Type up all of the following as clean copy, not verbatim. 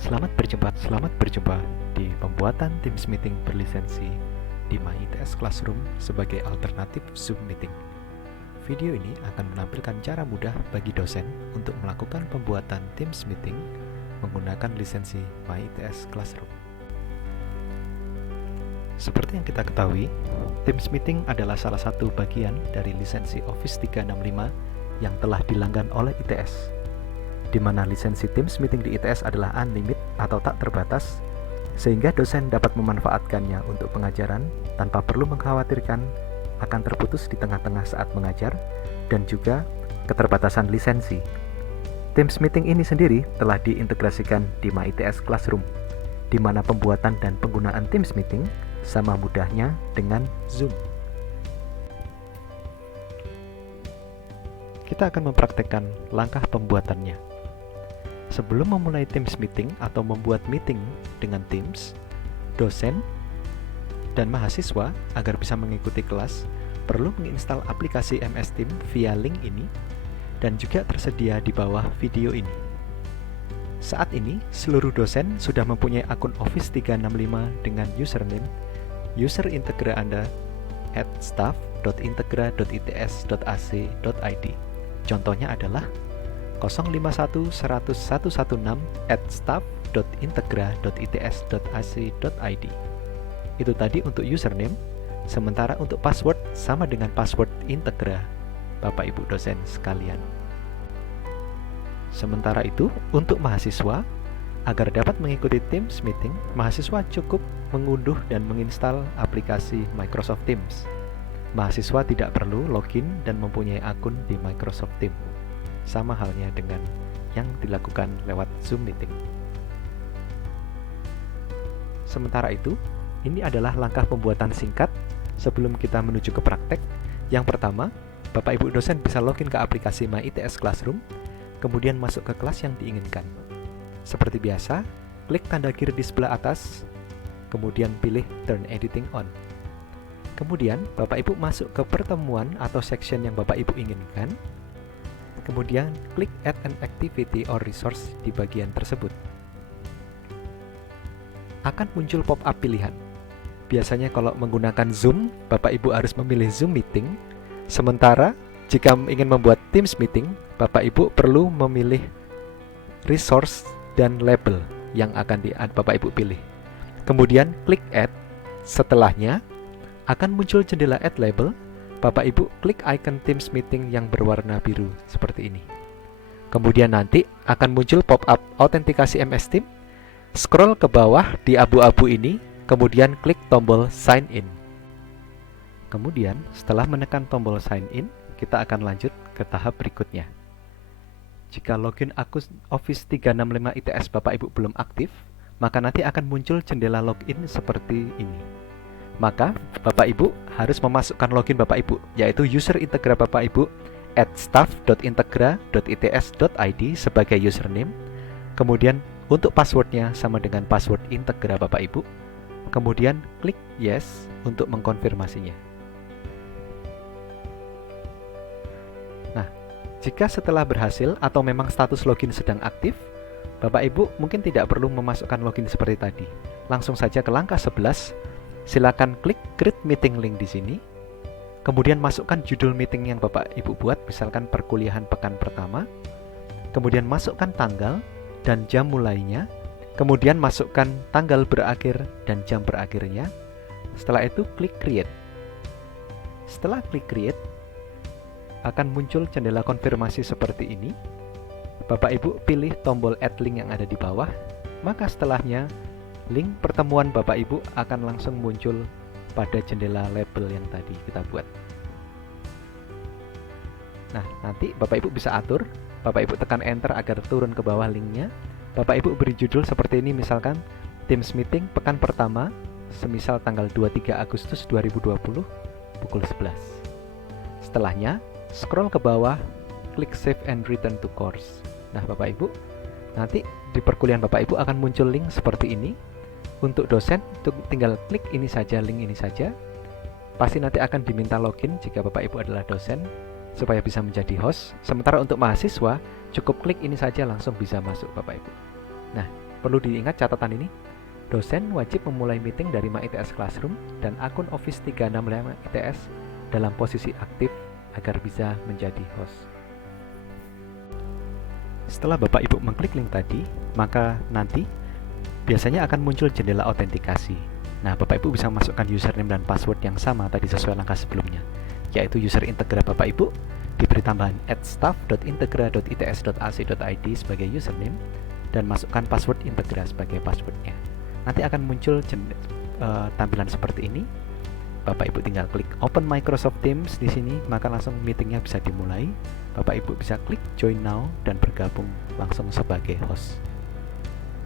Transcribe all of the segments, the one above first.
Selamat berjumpa di pembuatan Teams Meeting berlisensi di MyITS Classroom sebagai alternatif Zoom Meeting. Video ini akan menampilkan cara mudah bagi dosen untuk melakukan pembuatan Teams Meeting menggunakan lisensi MyITS Classroom. Seperti yang kita ketahui, Teams Meeting adalah salah satu bagian dari lisensi Office 365 yang telah dilanggan oleh ITS, di mana lisensi Teams Meeting di ITS adalah unlimited atau tak terbatas, sehingga dosen dapat memanfaatkannya untuk pengajaran tanpa perlu mengkhawatirkan akan terputus di tengah-tengah saat mengajar dan juga keterbatasan lisensi. Teams Meeting ini sendiri telah diintegrasikan di MyITS Classroom, di mana pembuatan dan penggunaan Teams Meeting sama mudahnya dengan Zoom. Kita akan mempraktekkan langkah pembuatannya. Sebelum memulai Teams Meeting atau membuat meeting dengan Teams, dosen dan mahasiswa agar bisa mengikuti kelas perlu menginstal aplikasi MS Teams via link ini dan juga tersedia di bawah video ini. Saat ini, seluruh dosen sudah mempunyai akun Office 365 dengan username, user integra Anda @staff.integra.its.ac.id. Contohnya adalah 051-116@staff.integra.its.ac.id. Itu tadi untuk username, sementara untuk password sama dengan password Integra, Bapak Ibu dosen sekalian. Sementara itu, untuk mahasiswa, agar dapat mengikuti Teams Meeting, mahasiswa cukup mengunduh dan menginstal aplikasi Microsoft Teams. Mahasiswa tidak perlu login dan mempunyai akun di Microsoft Teams, sama halnya dengan yang dilakukan lewat Zoom Meeting. Sementara itu, ini adalah langkah pembuatan singkat sebelum kita menuju ke praktek. Yang pertama, Bapak Ibu dosen bisa login ke aplikasi MyITS Classroom, kemudian masuk ke kelas yang diinginkan. Seperti biasa, klik tanda gear di sebelah atas, kemudian pilih Turn Editing On. Kemudian, Bapak Ibu masuk ke pertemuan atau section yang Bapak Ibu inginkan, kemudian klik Add an Activity or Resource di bagian tersebut. Akan muncul pop-up pilihan. Biasanya kalau menggunakan Zoom, Bapak Ibu harus memilih Zoom Meeting, sementara jika ingin membuat Teams Meeting, Bapak Ibu perlu memilih resource dan label yang akan Bapak Ibu pilih. Kemudian klik Add. Setelahnya akan muncul jendela Add Label. Bapak Ibu klik icon Teams Meeting yang berwarna biru seperti ini. Kemudian nanti akan muncul pop-up autentikasi MS Teams. Scroll ke bawah di abu-abu ini, kemudian klik tombol Sign In. Kemudian setelah menekan tombol Sign In, kita akan lanjut ke tahap berikutnya. Jika login akun Office 365 ITS Bapak Ibu belum aktif, maka nanti akan muncul jendela login seperti ini. Maka Bapak Ibu harus memasukkan login Bapak Ibu, yaitu user integra Bapak Ibu @staff.integra.its.id sebagai username. Kemudian untuk passwordnya sama dengan password integra Bapak Ibu. Kemudian klik Yes untuk mengkonfirmasinya. Nah, jika setelah berhasil atau memang status login sedang aktif, Bapak Ibu mungkin tidak perlu memasukkan login seperti tadi. Langsung saja ke langkah 11. Silakan klik Create Meeting Link di sini. Kemudian masukkan judul meeting yang Bapak Ibu buat, misalkan perkuliahan pekan pertama. Kemudian masukkan tanggal dan jam mulainya. Kemudian masukkan tanggal berakhir dan jam berakhirnya. Setelah itu klik Create. Setelah klik Create, akan muncul jendela konfirmasi seperti ini. Bapak Ibu pilih tombol Add Link yang ada di bawah. Maka setelahnya link pertemuan Bapak Ibu akan langsung muncul pada jendela label yang tadi kita buat. Nah, nanti Bapak Ibu bisa atur. Bapak Ibu tekan Enter agar turun ke bawah linknya. Bapak Ibu beri judul seperti ini, misalkan Teams Meeting pekan pertama, semisal tanggal 23 Agustus 2020 pukul 11. Setelahnya, scroll ke bawah, klik Save and Return to Course. Nah, Bapak Ibu, nanti di perkuliahan Bapak Ibu akan muncul link seperti ini. Untuk dosen, tinggal klik ini saja, link ini saja. Pasti nanti akan diminta login jika Bapak Ibu adalah dosen, supaya bisa menjadi host. Sementara untuk mahasiswa, cukup klik ini saja langsung bisa masuk Bapak Ibu. Nah, Perlu diingat catatan ini, dosen wajib memulai meeting dari MyITS Classroom dan akun Office 365 ITS dalam posisi aktif agar bisa menjadi host. Setelah Bapak Ibu mengklik link tadi, maka nanti biasanya akan muncul jendela autentikasi. Nah, Bapak Ibu bisa masukkan username dan password yang sama tadi sesuai langkah sebelumnya, yaitu user Integra Bapak Ibu, diberi tambahan @staff.integra.its.ac.id sebagai username, dan masukkan password Integra sebagai passwordnya. Nanti akan muncul tampilan seperti ini. Bapak Ibu tinggal klik Open Microsoft Teams di sini, maka langsung meetingnya bisa dimulai. Bapak Ibu bisa klik Join Now dan bergabung langsung sebagai host.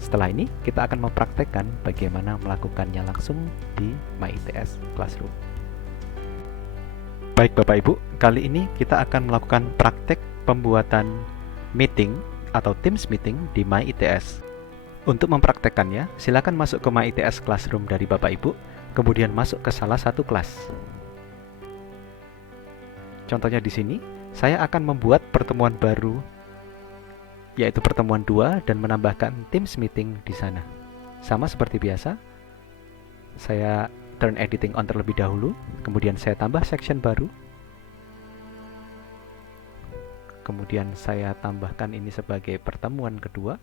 Setelah ini, kita akan mempraktekkan bagaimana melakukannya langsung di MyITS Classroom. Baik Bapak Ibu, kali ini kita akan melakukan praktek pembuatan meeting atau Teams meeting di MyITS. Untuk mempraktekkannya, silakan masuk ke MyITS Classroom dari Bapak Ibu, kemudian masuk ke salah satu kelas. Contohnya di sini, saya akan membuat pertemuan baru, yaitu pertemuan 2, dan menambahkan Teams meeting di sana. Sama seperti biasa, saya turn editing on terlebih dahulu, kemudian saya tambah section baru, kemudian saya tambahkan ini sebagai pertemuan kedua.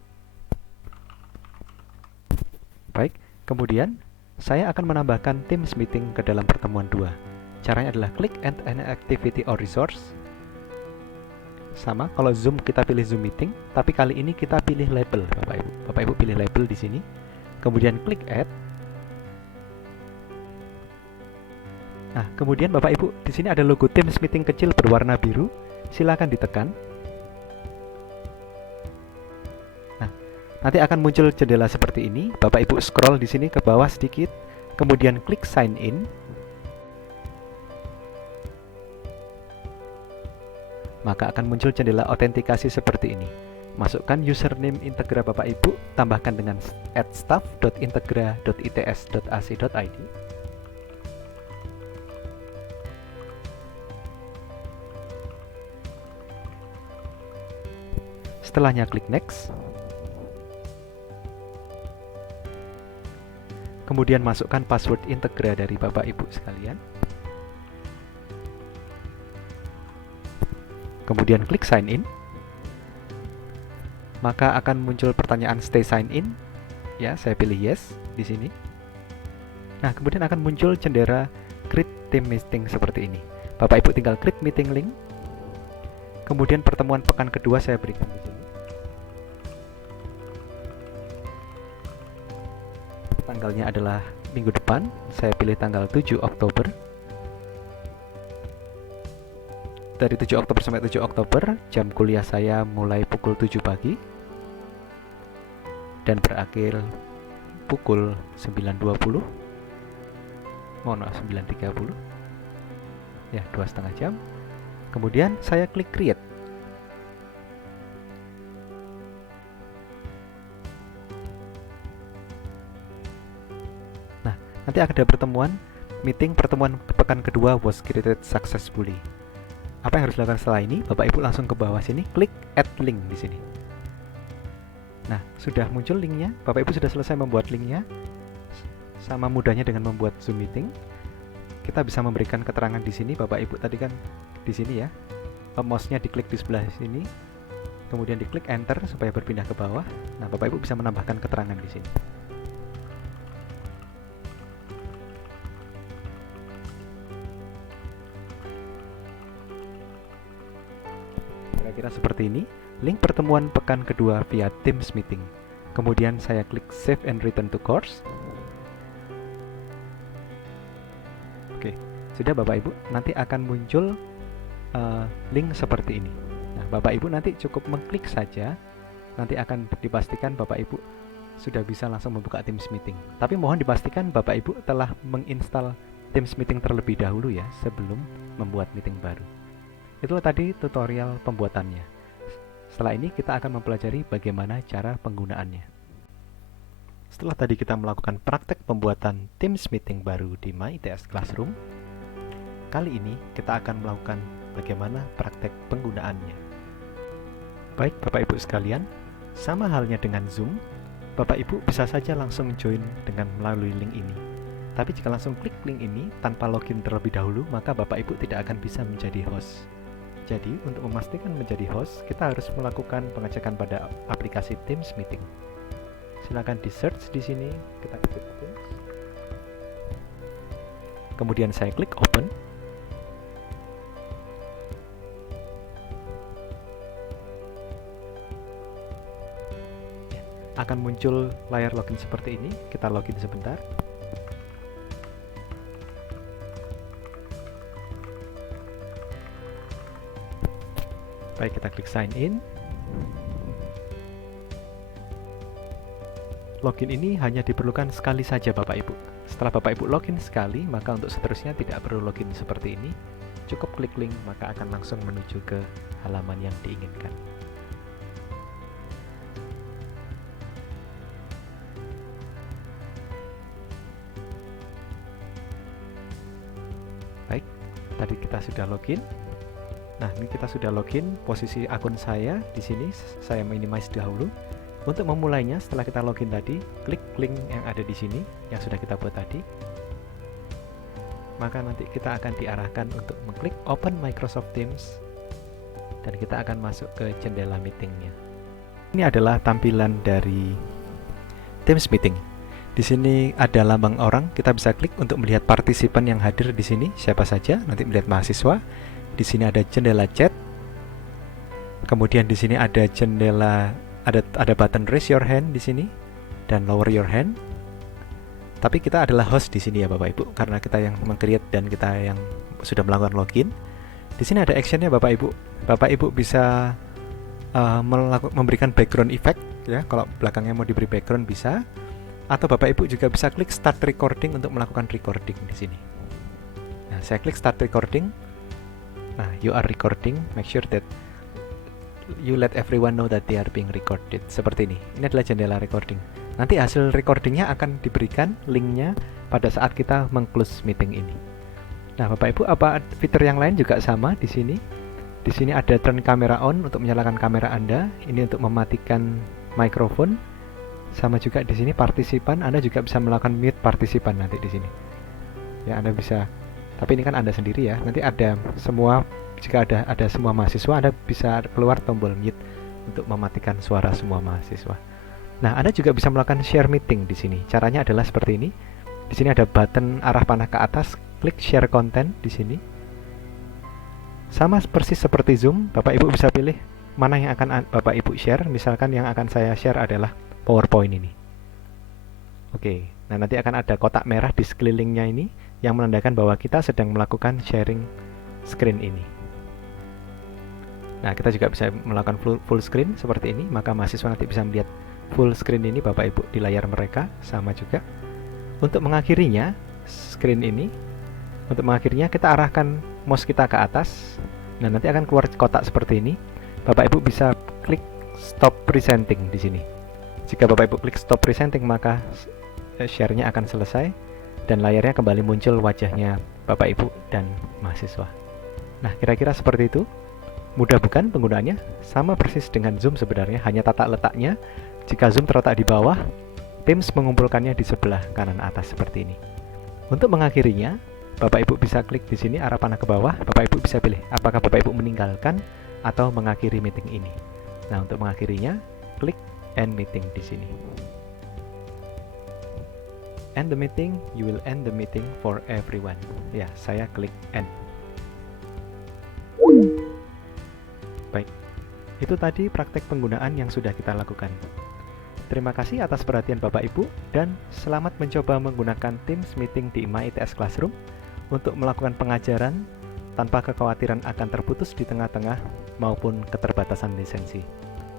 Baik, kemudian saya akan menambahkan Teams meeting ke dalam pertemuan 2. Caranya adalah klik Add an Activity or Resource. Sama, kalau Zoom kita pilih Zoom Meeting, tapi kali ini kita pilih label, Bapak Ibu. Bapak Ibu pilih label di sini, kemudian klik Add. Nah, kemudian Bapak Ibu, di sini ada logo Teams Meeting kecil berwarna biru. Silakan ditekan. Nanti akan muncul jendela seperti ini. Bapak Ibu scroll di sini ke bawah sedikit, kemudian klik Sign In. Maka akan muncul jendela autentikasi seperti ini. Masukkan username Integra Bapak Ibu, tambahkan dengan @staff.integra.its.ac.id. Setelahnya klik Next. Kemudian masukkan password Integra dari Bapak Ibu sekalian. Kemudian klik Sign In. Maka akan muncul pertanyaan Stay Sign In. Ya, saya pilih Yes di sini. Nah, kemudian akan muncul jendela Create Team Meeting seperti ini. Bapak Ibu tinggal klik Meeting Link. Kemudian pertemuan pekan kedua saya berikan di sini. Tanggalnya adalah minggu depan, saya pilih tanggal 7 Oktober. Dari 7 Oktober sampai 7 Oktober, jam kuliah saya mulai pukul 7 pagi dan berakhir pukul 9.20. Mohon maaf, 9.30. Ya, 2,5 jam. Kemudian saya klik Create. Nanti ada pertemuan pekan kedua was created successfully. Apa yang harus dilakukan setelah ini? Bapak Ibu langsung ke bawah sini, klik Add Link di sini. Nah, sudah muncul linknya. Bapak Ibu sudah selesai membuat linknya. Sama mudahnya dengan membuat Zoom meeting. Kita bisa memberikan keterangan di sini. Bapak Ibu tadi kan di sini ya. Mouse-nya diklik di sebelah sini. Kemudian diklik Enter supaya berpindah ke bawah. Nah, Bapak Ibu bisa menambahkan keterangan di sini. Kira-kira seperti ini, link pertemuan pekan kedua via Teams Meeting. Kemudian saya klik Save and Return to Course. Oke, sudah Bapak Ibu, nanti akan muncul link seperti ini. Nah, Bapak Ibu nanti cukup mengklik saja, nanti akan dipastikan Bapak Ibu sudah bisa langsung membuka Teams Meeting. Tapi mohon dipastikan Bapak Ibu telah menginstal Teams Meeting terlebih dahulu ya, sebelum membuat meeting baru. Itulah tadi tutorial pembuatannya. Setelah ini kita akan mempelajari bagaimana cara penggunaannya. Setelah tadi kita melakukan praktek pembuatan Teams Meeting baru di MyITS Classroom, kali ini kita akan melakukan bagaimana praktek penggunaannya. Baik Bapak Ibu sekalian, sama halnya dengan Zoom, Bapak Ibu bisa saja langsung join dengan melalui link ini. Tapi jika langsung klik link ini tanpa login terlebih dahulu, maka Bapak Ibu tidak akan bisa menjadi host. Jadi, untuk memastikan menjadi host, kita harus melakukan pengecekan pada aplikasi Teams Meeting. Silakan di search di sini, kita ketik Teams. Kemudian saya klik open. Akan muncul layar login seperti ini. Kita login sebentar. Baik, kita klik sign in. Login ini hanya diperlukan sekali saja Bapak Ibu. Setelah Bapak Ibu login sekali, maka untuk seterusnya tidak perlu login seperti ini. Cukup klik link, maka akan langsung menuju ke halaman yang diinginkan. Baik, tadi kita sudah login. Nah, ini kita sudah login. Posisi akun saya di sini saya minimize dahulu. Untuk memulainya, setelah kita login tadi, klik link yang ada di sini yang sudah kita buat tadi. Maka nanti kita akan diarahkan untuk mengklik Open Microsoft Teams dan kita akan masuk ke jendela meetingnya. Ini adalah tampilan dari Teams Meeting. Di sini ada lambang orang, kita bisa klik untuk melihat partisipan yang hadir di sini, siapa saja, nanti melihat mahasiswa. Di sini ada jendela chat. Kemudian di sini ada jendela ada button raise your hand di sini dan lower your hand. Tapi kita adalah host di sini ya Bapak Ibu, karena kita yang meng-create dan kita yang sudah melakukan login. Di sini ada actionnya Bapak Ibu. Bapak Ibu bisa memberikan background effect ya, kalau belakangnya mau diberi background bisa. Atau Bapak Ibu juga bisa klik start recording untuk melakukan recording di sini. Nah, saya klik start recording. Nah, you are recording. Make sure that you let everyone know that they are being recorded. Seperti ini. Ini adalah jendela recording. Nanti hasil recordingnya akan diberikan linknya pada saat kita meng-close meeting ini. Nah, Bapak Ibu, apa fitur yang lain juga sama di sini? Di sini ada turn camera on untuk menyalakan kamera Anda. Ini untuk mematikan mikrofon. Sama juga di sini partisipan, Anda juga bisa melakukan mute partisipan nanti di sini. Ya, Anda bisa. Tapi ini kan Anda sendiri ya. Nanti ada semua, jika ada semua mahasiswa, Anda bisa keluar tombol mute untuk mematikan suara semua mahasiswa. Nah, Anda juga bisa melakukan share meeting di sini. Caranya adalah seperti ini. Di sini ada button arah panah ke atas, klik share content di sini. Sama persis seperti Zoom, Bapak Ibu bisa pilih mana yang akan Bapak Ibu share. Misalkan yang akan saya share adalah PowerPoint ini. Oke, nah nanti akan ada kotak merah di sekelilingnya ini yang menandakan bahwa kita sedang melakukan sharing screen ini. Nah, kita juga bisa melakukan full screen seperti ini, maka mahasiswa nanti bisa melihat full screen ini Bapak Ibu di layar mereka. Sama juga untuk mengakhirinya screen ini, untuk mengakhirinya kita arahkan mouse kita ke atas. Nah, nanti akan keluar kotak seperti ini. Bapak Ibu bisa klik stop presenting di sini. Jika Bapak Ibu klik stop presenting, maka share-nya akan selesai dan layarnya kembali muncul wajahnya Bapak Ibu dan mahasiswa. Nah, kira-kira seperti itu. Mudah bukan penggunaannya? Sama persis dengan Zoom sebenarnya, hanya tata letaknya. Jika Zoom terletak di bawah, Teams mengumpulkannya di sebelah kanan atas seperti ini. Untuk mengakhirinya, Bapak Ibu bisa klik di sini arah panah ke bawah. Bapak Ibu bisa pilih apakah Bapak Ibu meninggalkan atau mengakhiri meeting ini. Nah, untuk mengakhirinya, klik end meeting di sini. End the meeting, you will end the meeting for everyone. Ya, saya klik end. Baik, itu tadi praktek penggunaan yang sudah kita lakukan. Terima kasih atas perhatian Bapak Ibu dan selamat mencoba menggunakan Teams Meeting di MyITS Classroom untuk melakukan pengajaran tanpa kekhawatiran akan terputus di tengah-tengah maupun keterbatasan lisensi.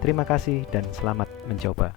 Terima kasih dan selamat mencoba.